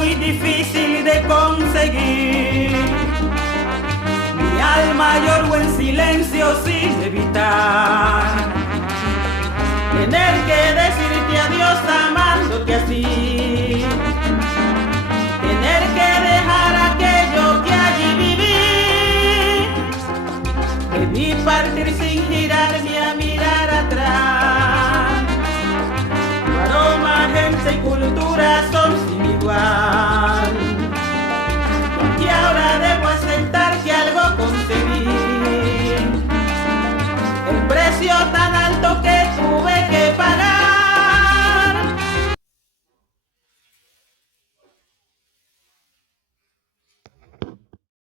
muy difícil de conseguir. Mi alma lloró en silencio sin evitar tener que decirte adiós amándote así, tener que dejar aquello que allí viví. Debí partir sin girarme a mirar atrás. Tu aroma, gente y cultura